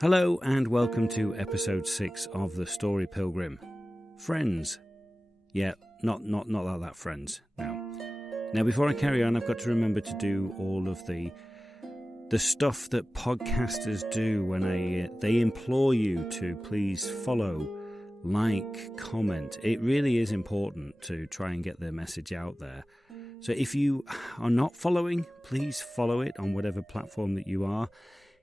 Hello and welcome to episode 6 of the story Pilgrim. Friends. Yeah, not that friends. Now before I carry on, I've got to remember to do all of the stuff that podcasters do when they implore you to please follow, like, comment. It really is important to try and get their message out there. So if you are not following, please follow it on whatever platform that you are.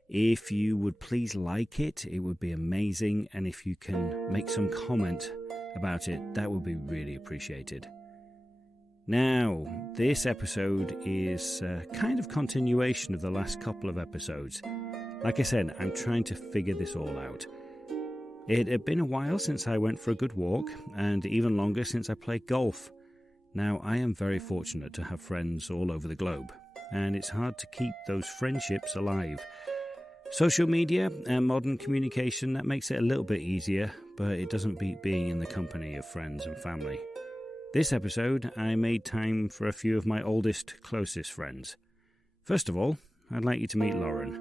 If you would please like it, it would be amazing. And if you can make some comment about it, that would be really appreciated. Now, this episode is kind of continuation of the last couple of episodes. Like I said, I'm trying to figure this all out. It had been a while since I went for a good walk, and even longer since I played golf. Now, I am very fortunate to have friends all over the globe, and it's hard to keep those friendships alive. Social media and modern communication, that makes it a little bit easier, but it doesn't beat being in the company of friends and family. This episode, I made time for a few of my oldest, closest friends. First of all, I'd like you to meet Lauren.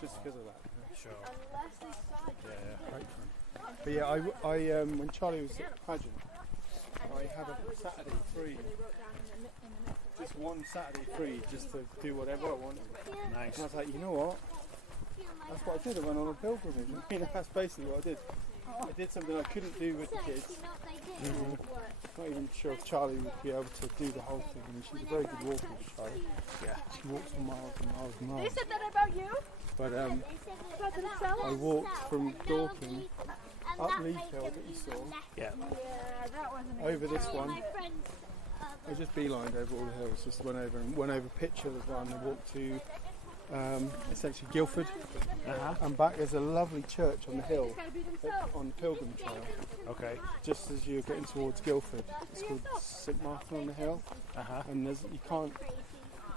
Just because of that. Sure. But yeah, I when Charlie was at the pageant, I had a Saturday free. Just one Saturday free, just to do whatever I wanted. Nice. And I was like, you know what? That's what I did. I went on a pilgrimage. I mean, that's basically what I did. I did something I couldn't do with the kids. Mm-hmm. Not even sure if Charlie would be able to do the whole thing. I mean, she's a very good walker, Charlie. Yeah. She walks for miles and miles and miles. They said that about you? But I walked from Dorking up Leaf Hill that you saw. Yeah. Over this one. I just beelined over all the hills, just went over Pitcher as well, and I walked to essentially Guildford and back. There's a lovely church on the hill on the Pilgrim Trail. Okay. Just as you're getting towards Guildford, it's called St Martin on the Hill, and you can't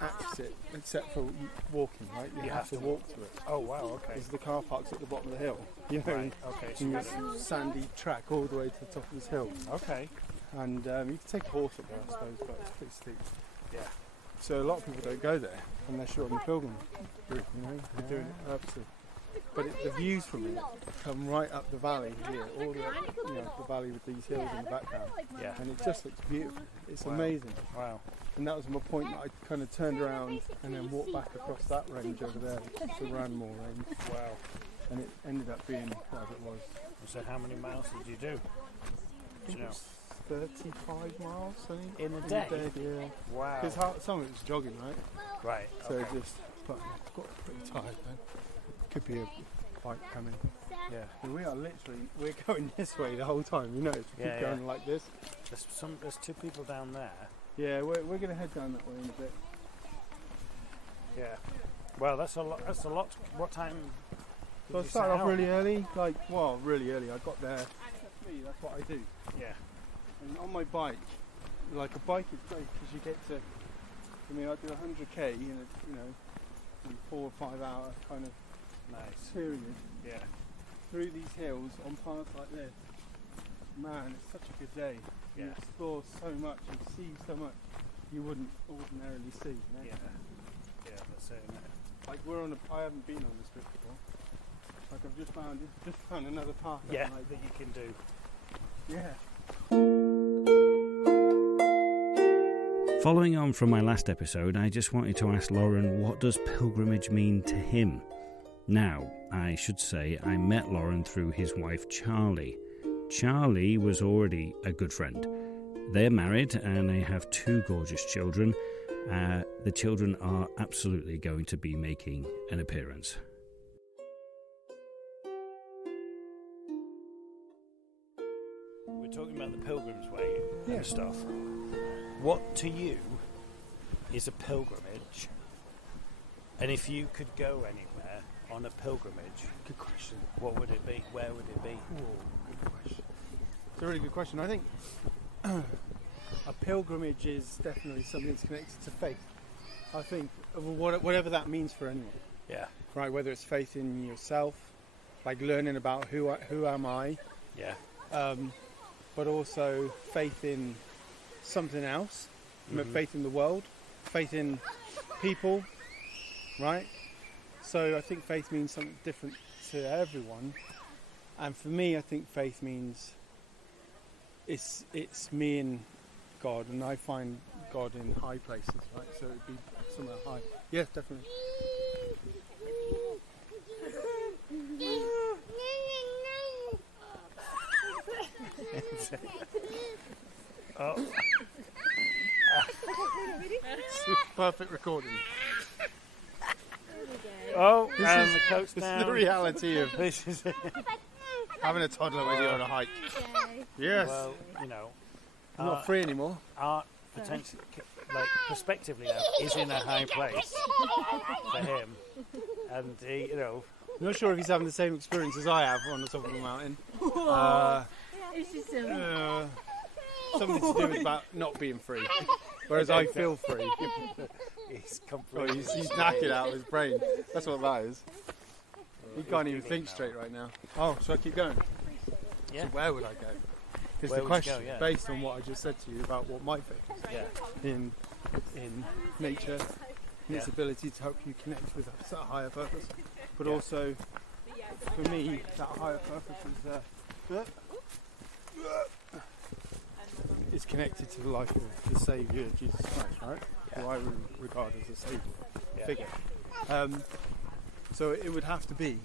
access it except for walking, right? You have to walk to it. Oh wow, okay. Because the car park's at the bottom of the hill. You know, right. Okay. So this sandy track all the way to the top of this hill. Okay. And you can take a horse up there, I suppose, but it's pretty steep. Yeah. So a lot of people don't go there unless you're on the pilgrim route, you know, they're doing it purposely. But the views from it come right up the valley here, all the valley with these hills in the background. Yeah. And it just looks beautiful. It's amazing. Wow. And that was my point, that I kind of turned around and then walked back across that range over there, the Ranmore range. Wow. And it ended up being whatever it was. So how many miles did you do? Do you know? 35 miles, I think. In a day? Yeah. Wow. Because some of it was jogging, right? Right. So but I got pretty tired, man. Could be a bike coming. Yeah. And we're going this way the whole time, you know. Keep going like this. There's two people down there. Yeah, we're going to head down that way in a bit. Yeah. Well, that's a lot. What time? So I started off really early. Really early. I got there. That's what I do. Yeah. And on my bike, a bike is great because you get to. I mean, I do 100k in a 4 or 5 hour kind of period. Yeah. Through these hills on paths like this. Man, it's such a good day. Yeah. You explore so much and see so much you wouldn't ordinarily see. You know? Yeah. Yeah, that's it. Like I haven't been on this bit before. Like I've just found another path. Yeah, that you can do. Yeah. Following on from my last episode, I just wanted to ask Lauren, what does pilgrimage mean to him? Now, I should say I met Lauren through his wife Charlie. Charlie was already a good friend. They're married and they have 2 gorgeous children. The children are absolutely going to be making an appearance. We're talking about the Pilgrim's Way and stuff. What to you is a pilgrimage? And if you could go anywhere on a pilgrimage, good question. What would it be? Where would it be? Good question. It's a really good question. I think a pilgrimage is definitely something that's connected to faith. I think whatever that means for anyone. Yeah. Right. Whether it's faith in yourself, like learning about who am I. Yeah. But also faith in something else, faith in the world, faith in people, right? So I think faith means something different to everyone. And for me, I think faith means it's me and God, and I find God in high places, right? So it'd be somewhere high. Yes, definitely. Oh. Perfect recording. Oh, This and is- the coat's This down. is the reality of This is it. having a toddler when you're on a hike. Yes. Well, you know, I'm not free anymore. art potentially, like prospectively now, is in a high place for him, and he, you know, I'm not sure if he's having the same experience as I have on the top of the mountain. It's just Something to do with about not being free, whereas I feel free. he's Oh, completely. he's knackered out of his brain. That's what that is. He can't even think straight right now. Oh, so I keep going? Yeah. So where would I go? Is Where the would you question go, yeah. based on what I just said to you about what my faith is Yeah. in nature, and its Yeah. ability to help you connect with that higher purpose, but Yeah. also for me that higher purpose is connected to the life of the Saviour Jesus Christ, right? Who I regard as a Saviour figure. So it would have to be,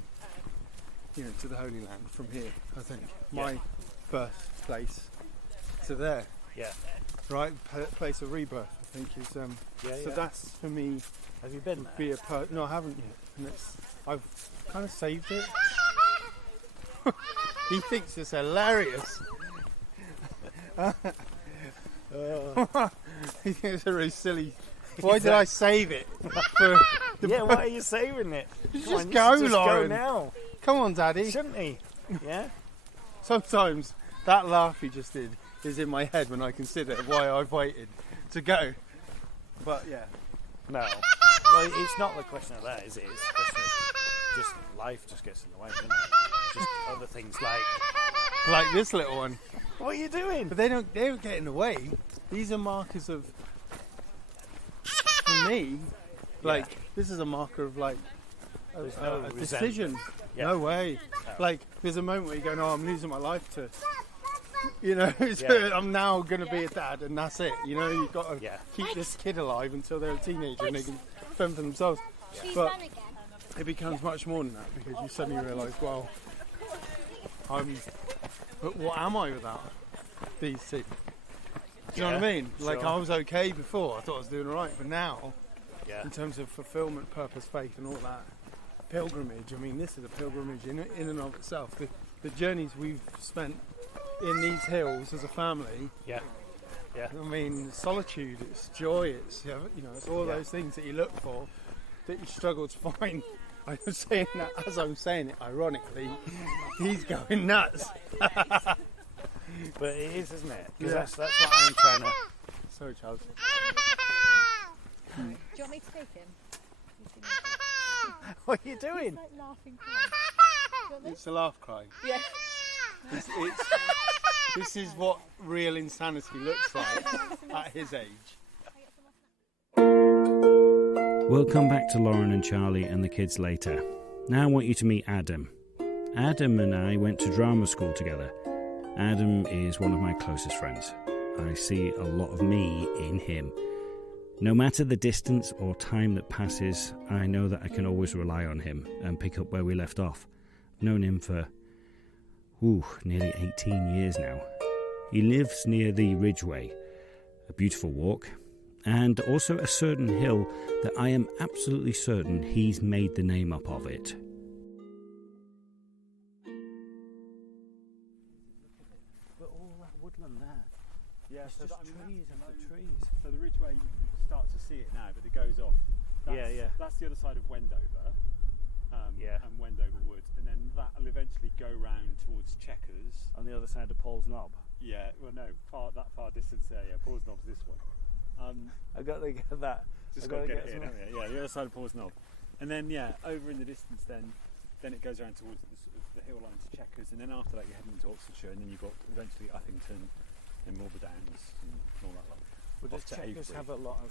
to the Holy Land from here. I think my birthplace to there, Yeah. right? Place of rebirth. I think is. So that's for me. Have you been there? Be a no, I haven't yet, and I've kind of saved it. He thinks it's hilarious. He thinks it's a really silly. Why did I save it? For Yeah. Why are you saving it? Just Come on, go, you should Lauren. Go now, Come on, Daddy. shouldn't he? Yeah. Sometimes that laugh he just did is in my head when I consider why I've waited to go. But yeah. No. Well, it's not the question of that, is it? It's the question of just life just gets in the way, doesn't it? Just other things Like this little one. what are you doing? But they don't get in the way. These are markers of, for me, like this is a marker of like There's no a decision. Yeah. No way. Like there's a moment where you're going, oh, I'm losing my life to, I'm now going to be a dad, and that's it. You've got to keep this kid alive until they're a teenager and they can fend for themselves. But it becomes much more than that because you suddenly realise, well, but what am I without these two? Do you know what I mean? Like sure. I was okay before, I thought I was doing alright, but now, Yeah. in terms of fulfilment, purpose, faith and all that, pilgrimage, I mean this is a pilgrimage in and of itself. The journeys we've spent in these hills as a family, Yeah. Yeah. I mean solitude, it's joy, it's it's all those things that you look for that you struggle to find. I'm saying that as I'm saying it, ironically, he's going nuts. But it is, isn't it? Because Yeah. that's what I'm trying to. Sorry, Charles. Do you want me to take him? What are you doing? Like laughing. It's a laugh cry. Yeah. This is what real insanity looks like at his age. We'll come back to Lauren and Charlie and the kids later. Now I want you to meet Adam. Adam and I went to drama school together. Adam is one of my closest friends. I see a lot of me in him. No matter the distance or time that passes, I know that I can always rely on him and pick up where we left off. I've known him for nearly 18 years now. He lives near the Ridgeway, a beautiful walk, and also a certain hill that I am absolutely certain he's made the name up of it. But all that woodland there. Yeah, It's just trees and trees. So the Ridgeway, you can start to see it now, but it goes off. That's the other side of Wendover, and Wendover Wood, and then that'll eventually go round towards Chequers. On the other side of Paul's Knob. Yeah, well, no, that far distance there. Yeah, Paul's Knob's this one. I got to get that. Just I got to gotta get it in, haven't you? Yeah, the other side of Paul's Knob, and then over in the distance, then it goes around towards the hill line to Chequers, and then after that you're heading into Oxfordshire, and then you've got eventually Uppington and Morber Downs and all that lot. But does Off to Chequers Avebury. have a lot of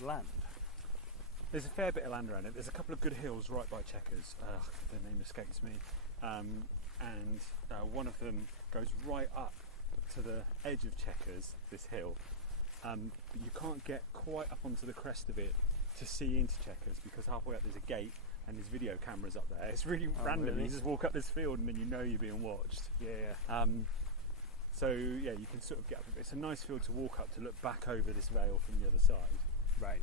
land? There's a fair bit of land around it. There's a couple of good hills right by Chequers. The name escapes me. And one of them goes right up to the edge of Chequers, this hill. But you can't get quite up onto the crest of it to see into Chequers because halfway up there's a gate and there's video cameras up there. It's really random. Really? You just walk up this field and then you know you're being watched. Yeah. So yeah, you can sort of get up. It's a nice field to walk up to look back over this vale from the other side. Right.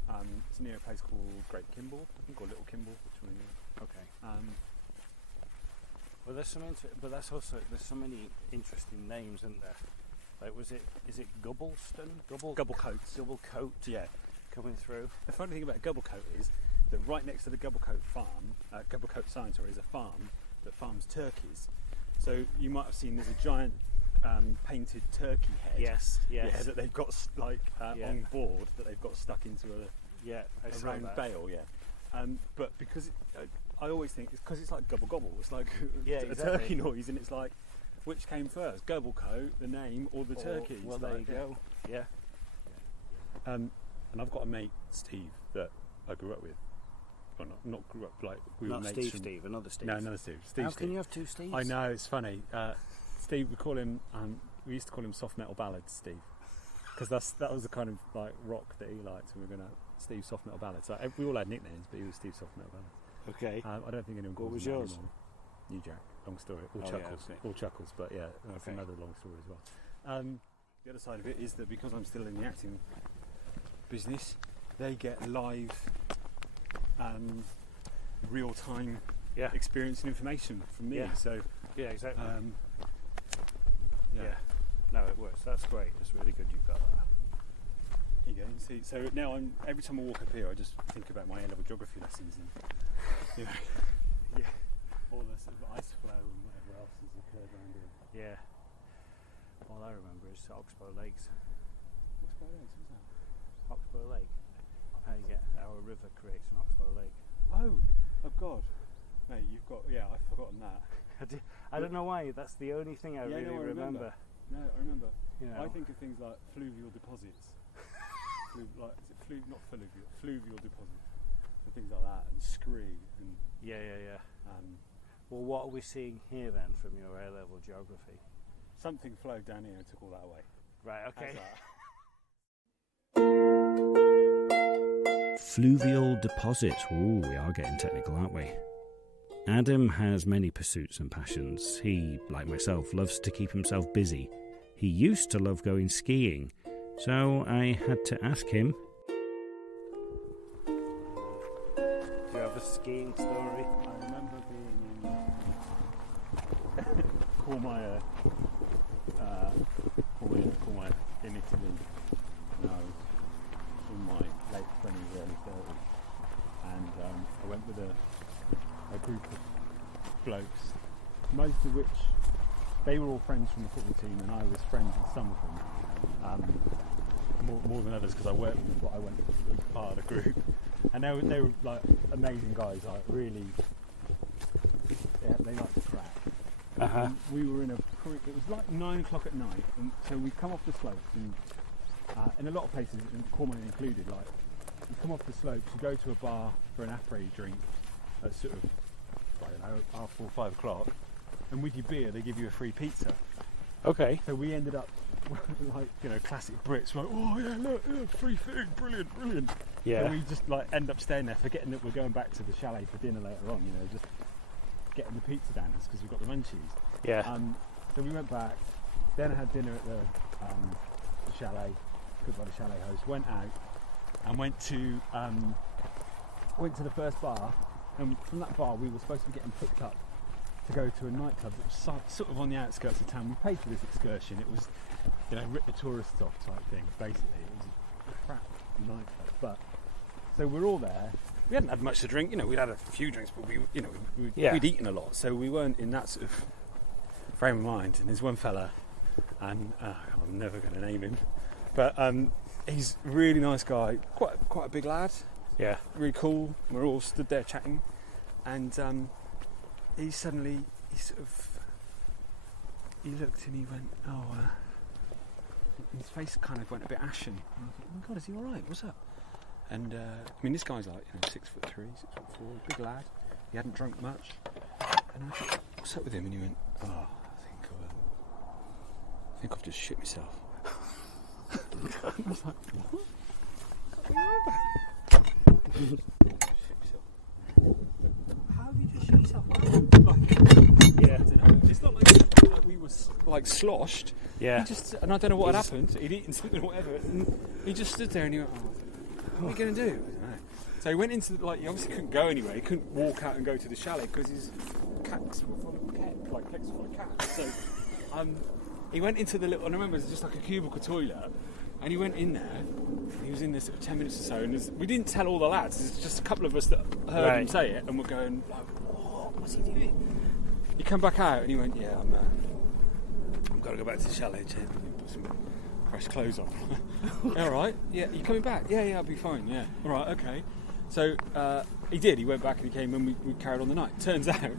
It's near a place called Great Kimble, I think, or Little Kimble, which one is it? Okay. Well, there's there's so many interesting names, isn't there? Like, is it Gubbleston? Gubblecote. Gubblecote. Yeah. Coming through. The funny thing about Gubblecote is that right next to the Gubblecote farm, Gubblecote Sign, is a farm that farms turkeys. So you might have seen there's a giant painted turkey head. Yes. Yeah, that they've got on board that they've got stuck into a round bale. Yeah. But because I always think it's because it's like gobble gobble. It's like a turkey noise, and it's like, which came first, Gubblecote, the name, or the turkeys? Well, there you go. Yeah. And I've got a mate, Steve, that I grew up with. Well, not grew up, like we were mates. Not Steve, another Steve. No, another Steve. How can you have two Steves? I know, it's funny. Steve, we call him. We used to call him Soft Metal Ballads, Steve, because that was the kind of like rock that he liked. And we were gonna Steve Soft Metal Ballads. Like, we all had nicknames, but he was Steve Soft Metal Ballads. Okay. I don't think anyone calls What was him yours? that anymore. New Jack. Long story. All Oh, chuckles. yeah, okay. All chuckles. But yeah, that's another long story as well. The other side of it is that because I'm still in the acting business, they get live, real-time experience and information from me. Yeah. So Yeah, exactly. yeah. No, it works. That's great. It's really good you've got that. Here you go. See, so now every time I walk up here, I just think about my A-level geography lessons and all the sort of ice flow and whatever else has occurred around here. Yeah. All I remember is Oxbow Lakes. What's by Lakes? What's that? Oxbow Lake. How you get our river creates an Oxbow Lake. Oh God. Mate, you've got, I've forgotten that. I don't know why. That's the only thing I really remember. No, I remember. You know. I think of things like fluvial deposits. Not fluvial, fluvial deposits. And things like that, and scree. And, Yeah. Well, what are we seeing here then from your A-level geography? something flowed down here and took all that away. Right, okay. Fluvial deposit. Ooh, we are getting technical, aren't we? Adam has many pursuits and passions. He, like myself, loves to keep himself busy. He used to love going skiing, so I had to ask him. Do you have a skiing story? I remember being in Cormire in Italy when I was in my late 20s, early 30s, and I went with a group of blokes, most of which they were all friends from the football team, and I was friends with some of them, more than others because I worked with them, but I went as part of the group, and they were like amazing guys, like really, they liked to crack. We were it was like 9 o'clock at night, and so we come off the slopes, and in a lot of places, and Cornwall included, like you come off the slopes, you go to a bar for an après drink at sort of, I don't know, after 4 or 5 o'clock, and with your beer they give you a free pizza. Okay. So we ended up like, you know, classic Brits, like, oh yeah, look, free food, brilliant. Yeah. And we just like end up staying there, forgetting that we're going back to the chalet for dinner later on, you know, just getting the pizza down us because we've got the munchies. Yeah. So we went back, then had dinner at the chalet, cooked by the chalet host, went out and went to the first bar, and from that bar we were supposed to be getting picked up to go to a nightclub that was sort of on the outskirts of town. We paid for this excursion. It was, you know, rip the tourists off type thing, basically. It was a crap nightclub. But so we're all there. We hadn't had much to drink, you know, we'd had a few drinks, but we'd eaten a lot, so we weren't in that sort of frame of mind. And there's one fella, and I'm never going to name him, but he's a really nice guy, quite a big lad. Yeah. Really cool. We're all stood there chatting, and he looked and he went, his face kind of went a bit ashen. And I thought, oh my God, is he all right? What's up? And I mean, this guy's like 6'3", 6'4", big lad. He hadn't drunk much. And I thought, what's up with him? And he went, oh, I think I've just shit myself. I was like, what? How have you just shit yourself? Yeah. It's not like we were like sloshed. Yeah. And I don't know what had happened. He'd eaten something or whatever. And he just stood there and he went, what are we going to do? I don't know. So he went into he obviously couldn't go anywhere. He couldn't walk out and go to the chalet because his cats were full of cats. So he went into the little, and I remember it was just like a cubicle toilet, and he went in there. He was in there sort of 10 minutes or so, and we didn't tell all the lads. There's just a couple of us that heard him say it, and we're going like, what's he doing? He came back out and he went, yeah, I've got to go back to the chalet, put some fresh clothes on. All right, yeah, you coming back? Yeah, I'll be fine. Yeah, all right, okay. So he did. He went back and he came, and we carried on the night. Turns out,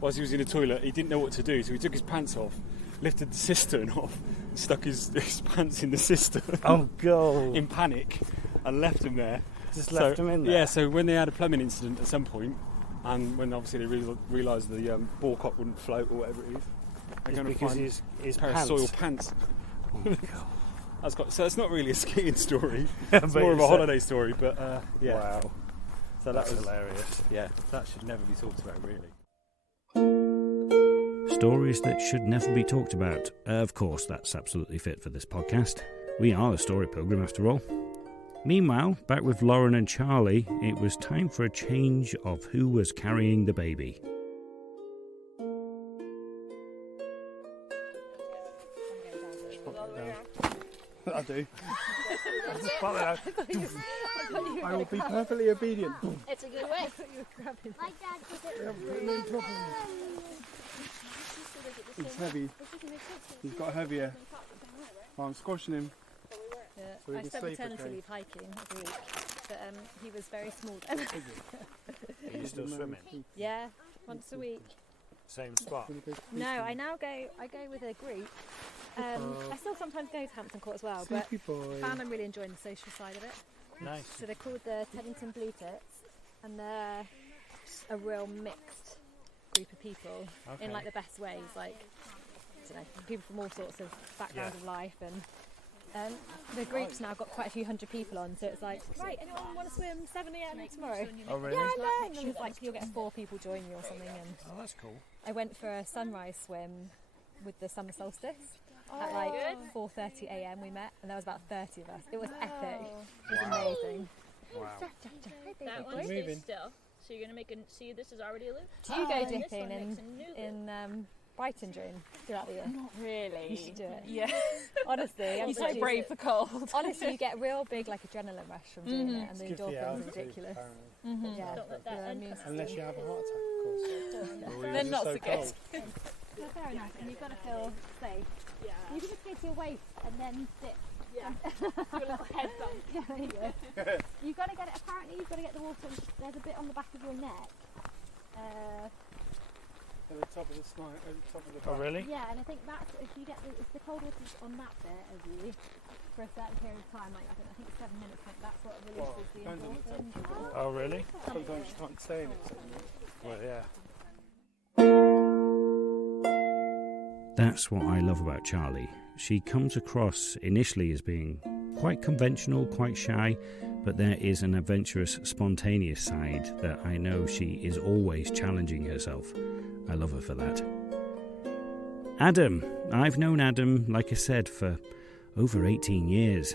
whilst he was in the toilet, he didn't know what to do, so he took his pants off, lifted the cistern off, and stuck his pants in the cistern. Oh God! In panic, and left him there. Just left him in there. Yeah. So when they had a plumbing incident at some point, and when obviously they realised the ball cock wouldn't float or whatever it is, they're going to find his pair pants. of soiled pants. Oh my God! So it's not really a skiing story. It's more of a holiday story, but yeah. Wow. So That's hilarious. Yeah, that should never be talked about, really. Stories that should never be talked about. Of course, that's absolutely fit for this podcast. We are the Story Pilgrim, after all. Meanwhile, back with Lauren and Charlie, it was time for a change of who was carrying the baby. I do. I will be perfectly obedient. It's a good way. My dad did it. He's heavy. He's got heavier. I'm squashing him. Yeah. So he I can spent sleep, maternity okay. leave hiking every week, but he was very small then. Are you still swimming? Yeah, once a week. Same spot. No, I go with a group. I still sometimes go to Hampton Court as well, but found I'm really enjoying the social side of it. Nice. So they're called the Teddington Blue Tits, and they're a real mixed group of people in like the best ways. Like, I don't know, people from all sorts of backgrounds of life, and the group's now got quite a few hundred people on. So it's like, right, anyone want to swim 7 a.m. tomorrow? Oh really? Yeah, I know. And then it's like you'll get 4 people join you or something. And Oh, that's cool. I went for a sunrise swim with the summer solstice. At like 4:30 a.m. we met, and there was about 30 of us. It was epic. It was amazing. Wow. That one stays still. So you're gonna make see this is already a loop. Do you go And this dipping one makes a new loop. in Brighton throughout the year? Not really. You should do it. Yeah. Honestly, I'm He's so like brave the cold. Honestly, you get a real big like adrenaline rush from doing it, and the endorphins are ridiculous. Yeah. Don't let that The end immune come. Unless you have a heart attack, of course. Then not so good. Yeah, fair enough, and you've got to feel safe. Yeah. You can just go to your waist and then dip. Yeah. Do a little head bump. Yeah, there you go. You've got to get it. Apparently, you've got to get the water. There's a bit on the back of your neck. At the top of the spine, at the top of the Oh really? Yeah, and I think that's if you get if the cold water's on that bit of you for a certain period of time, like I think it's 7 minutes. Like that's what releases the depends on the endorphins. Oh really? Sometimes you can't stay in it. Well yeah. That's what I love about Charlie. She comes across initially as being quite conventional, quite shy, but there is an adventurous, spontaneous side that I know she is always challenging herself. I love her for that. Adam. I've known Adam, like I said, for over 18 years.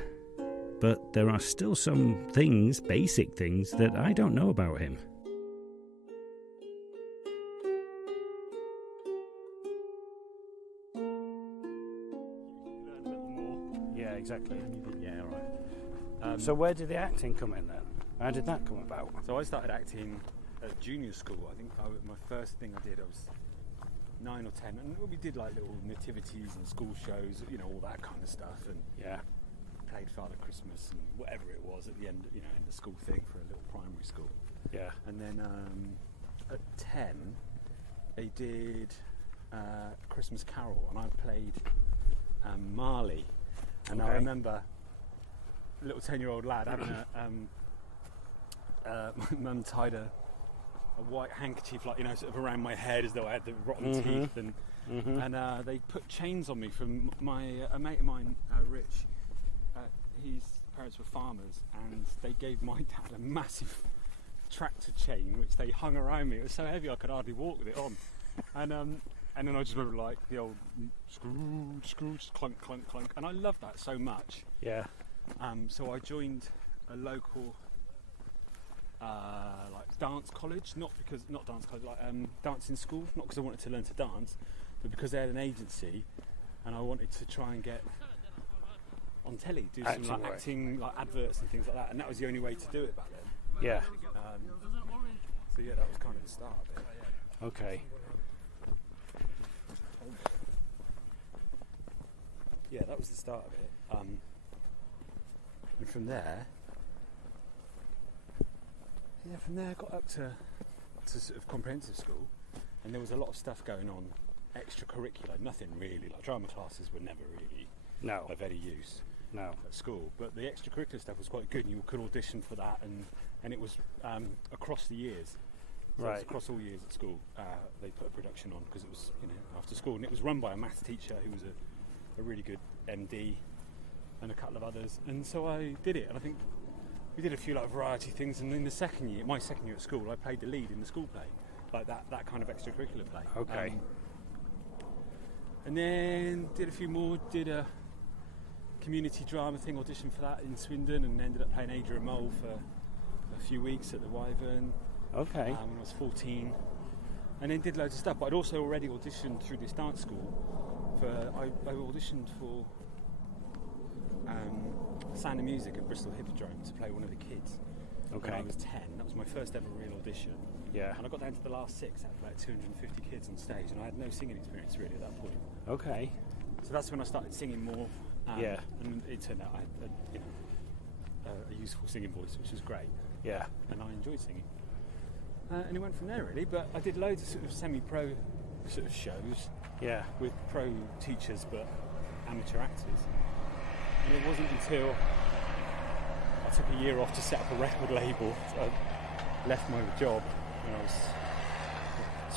But there are still some things, basic things, that I don't know about him. Yeah, exactly. Yeah, right. So where did the acting come in then? How did that come about? So I started acting at junior school. I think my first thing I did, I was 9 or 10, and we did like little nativities and school shows, all that kind of stuff, and Yeah. played Father Christmas and whatever it was at the end, in the school thing for a little primary school. Yeah. And then at 10, they did Christmas Carol, and I played Marley. And I Okay. remember a little 10-year-old lad having a my mum tied a white handkerchief, like, you know, sort of around my head as though I had the rotten teeth, and they put chains on me from a mate of mine, Rich. His parents were farmers, and they gave my dad a massive tractor chain which they hung around me. It was so heavy I could hardly walk with it on, and then I just remember like the old screw, just clunk, clunk, clunk, and I loved that so much. Yeah. So I joined a local like dance college, dancing school, not because I wanted to learn to dance, but because they had an agency, and I wanted to try and get on telly, do some like acting, like adverts and things like that, and that was the only way to do it back then. Yeah. So yeah, that was kind of the start of it. Okay. Yeah, that was the start of it. And from there I got up to sort of comprehensive school, and there was a lot of stuff going on, extracurricular, nothing really, like drama classes were never really of any use at school, but the extracurricular stuff was quite good, and you could audition for that, and it was across the years. So it was across all years at school, they put a production on, because it was, you know, after school, and it was run by a maths teacher who was a really good MD, and a couple of others, and so I did it, and I think we did a few like variety things, and in my second year at school, I played the lead in the school play, like that kind of extracurricular play. Okay. And then did a few more, did a community drama thing, auditioned for that in Swindon, and ended up playing Ada and Mole for a few weeks at the Wyvern. Okay. When I was 14, and then did loads of stuff. But I'd also already auditioned through this dance school I auditioned for Sound of Music at Bristol Hippodrome to play one of the kids. Okay. When I was 10. That was my first ever real audition. Yeah. And I got down to the last 6 out of like 250 kids on stage, and I had no singing experience really at that point. Okay. So that's when I started singing more. Yeah. And it turned out I had a useful singing voice, which was great. Yeah. And I enjoyed singing. And it went from there really, but I did loads of sort of semi-pro sort of shows. Yeah. With pro teachers but amateur actors. And it wasn't until I took a year off to set up a record label. So I left my job when I was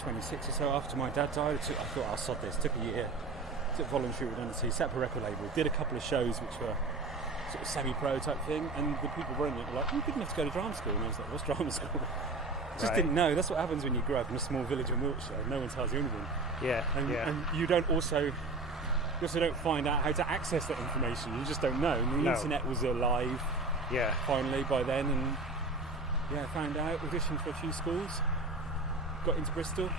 26 or so after my dad died. I thought I'll sod this. Took a year, took voluntary redundancy, set up a record label, did a couple of shows which were sort of semi-pro type thing, and the people running it were like, "You didn't have to go to drama school." And I was like, "What's drama school?" Just didn't know. That's what happens when you grow up in a small village in Wiltshire. No one tells you anything. Yeah. And you don't also don't find out how to access that information. You just don't know. And the internet was alive. Yeah. Finally by then, and I found out, auditioned for a few schools, got into Bristol,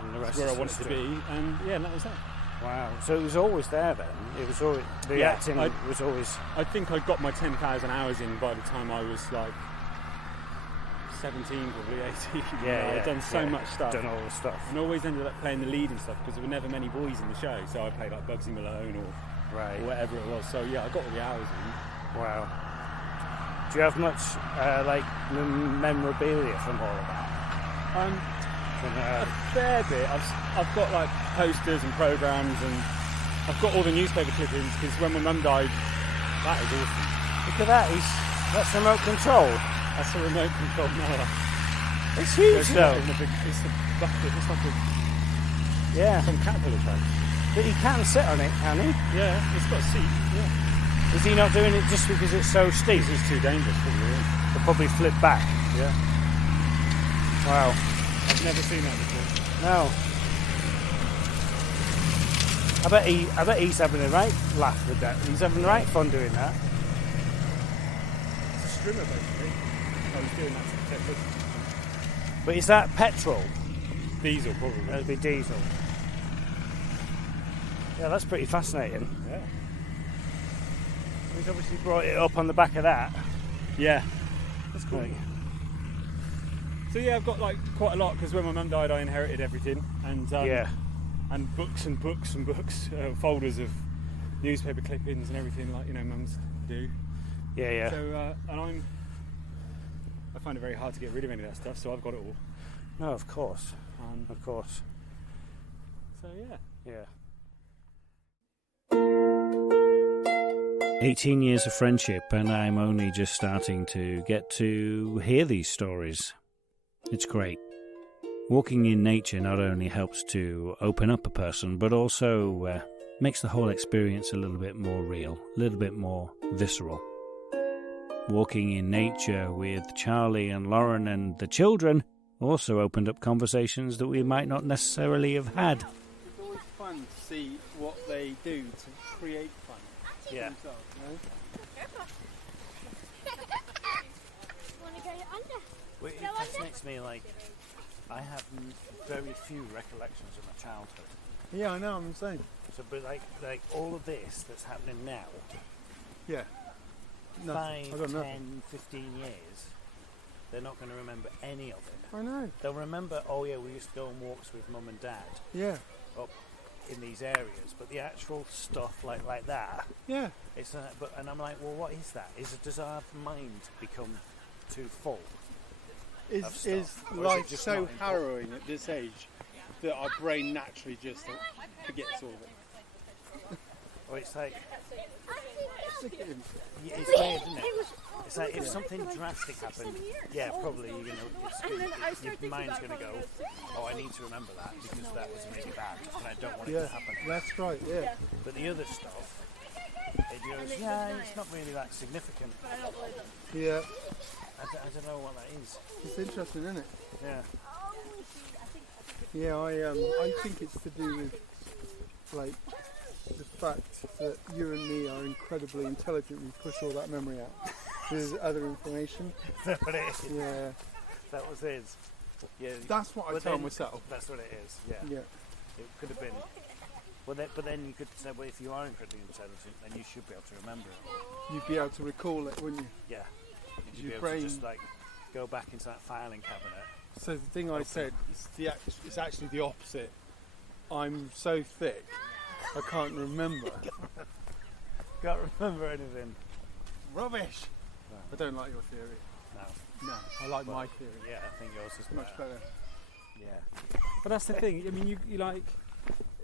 and the rest where I wanted to be, and that was that. Wow. So it was always there then. It was always acting was always. I think I got my 10,000 hours in by the time I was like 17, probably 18. I'd done so much stuff. Done all the stuff. And always ended up playing the lead and stuff because there were never many boys in the show. So I played like Bugsy Malone or whatever it was. So I got all the hours in. Wow. Do you have much memorabilia from all of that? A fair bit. I've got like posters and programmes, and I've got all the newspaper clippings because when my mum died, that is awesome. Look at that. That's remote control. That's a remote control mower. It's huge though. It's a bucket. It's like some Caterpillar truck. But he can sit on it, can he? Yeah, it's got a seat. Yeah. Is he not doing it just because it's so steep? It's too dangerous, probably. He'll probably flip back. Yeah. Wow. I've never seen that before. No. I bet he's having a right laugh with that. He's having the right fun doing that. It's a strimmer, basically. I was doing that to protect it. But is that petrol? Diesel, probably. That'd be diesel. Yeah, that's pretty fascinating. Yeah. He's obviously brought it up on the back of that. Yeah. That's cool. So I've got like quite a lot because when my mum died, I inherited everything, and books and books and books, folders of newspaper clippings and everything like mums do. Yeah. So and I find it very hard to get rid of any of that stuff, so I've got it all. No, of course. Of course. So Yeah. 18 years of friendship, and I'm only just starting to get to hear these stories. It's great. Walking in nature not only helps to open up a person, but also makes the whole experience a little bit more real, a little bit more visceral. Walking in nature with Charlie and Lauren and the children also opened up conversations that we might not necessarily have had. It's always fun to see what they do to create fun. Yeah. Themselves, you know? Well, it fascinates me, like, I have very few recollections of my childhood. Yeah, I know, I'm the same. So, but like all of this that's happening now, Yeah. 5, I've got 10, nothing. 15 years, they're not going to remember any of it. I know. They'll remember, oh yeah, we used to go on walks with mum and dad Yeah. up in these areas, but the actual stuff like that, Yeah. it's and I'm like, well, what is that? Does our mind become too full? Is Or is life it just so not harrowing at this age that our brain naturally just forgets all of it? Or it's like, Sick of him. yeah, it's weird, isn't it? It's like if something drastic happened, yeah, probably your mind's going to go, oh, I need to remember that because that was maybe bad and I don't want it Yeah, to happen. that's right, yeah. But the other stuff, it goes, yeah, it's not really that significant. Yeah. I don't know what that is. It's interesting, isn't it? Yeah. Yeah, I think it's to do with, like, the fact that you and me are incredibly intelligent. We push all that memory out. There's other information. Is that what it is? Yeah. That was his. Yeah. That's what I But tell then- myself. That's what it is. Yeah. Yeah. It could have been. Well, but then you could say, well, if you are incredibly intelligent, then you should be able to remember it. You'd be able to recall it, wouldn't you? Yeah. You'd Your be able brain. to just like go back into that filing cabinet. So the thing I said is it's actually the opposite. I'm so thick, I can't remember. Can't remember anything. Rubbish! I don't like your theory. No. No, I like my theory. Yeah, I think yours is Much better. Yeah. But that's the thing. I mean, you like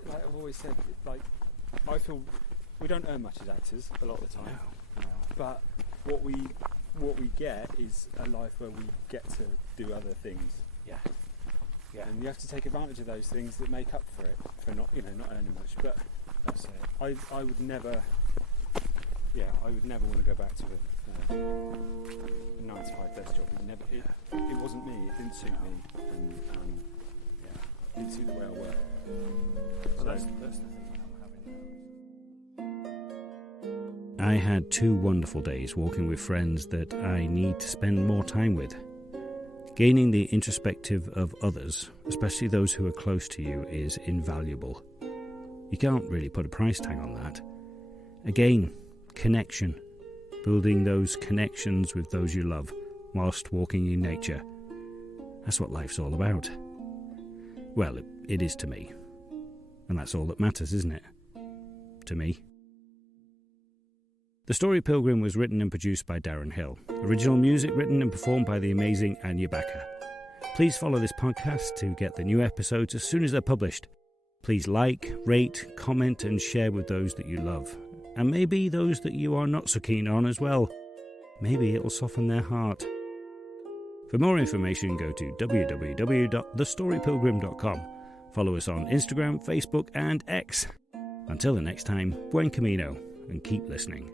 I've always said, like, I feel we don't earn much as actors a lot of the time. No. But what we get is a life where we get to do other things. Yeah. Yeah. And you have to take advantage of those things that make up for it, for not earning much. But that's it. I would never want to go back to a 9-to-5 desk job. It wasn't me. It didn't suit me, and it didn't suit the way I work. Well, that's the thing I'm having now. I had 2 wonderful days walking with friends that I need to spend more time with. Gaining the introspective of others, especially those who are close to you, is invaluable. You can't really put a price tag on that. Again, connection. Building those connections with those you love whilst walking in nature. That's what life's all about. Well, it is to me. And that's all that matters, isn't it? To me. The Story Pilgrim was written and produced by Darren Hill. Original music written and performed by the amazing Anya Backer. Please follow this podcast to get the new episodes as soon as they're published. Please like, rate, comment and share with those that you love. And maybe those that you are not so keen on as well. Maybe it will soften their heart. For more information, go to www.thestorypilgrim.com. Follow us on Instagram, Facebook and X. Until the next time, buen camino and keep listening.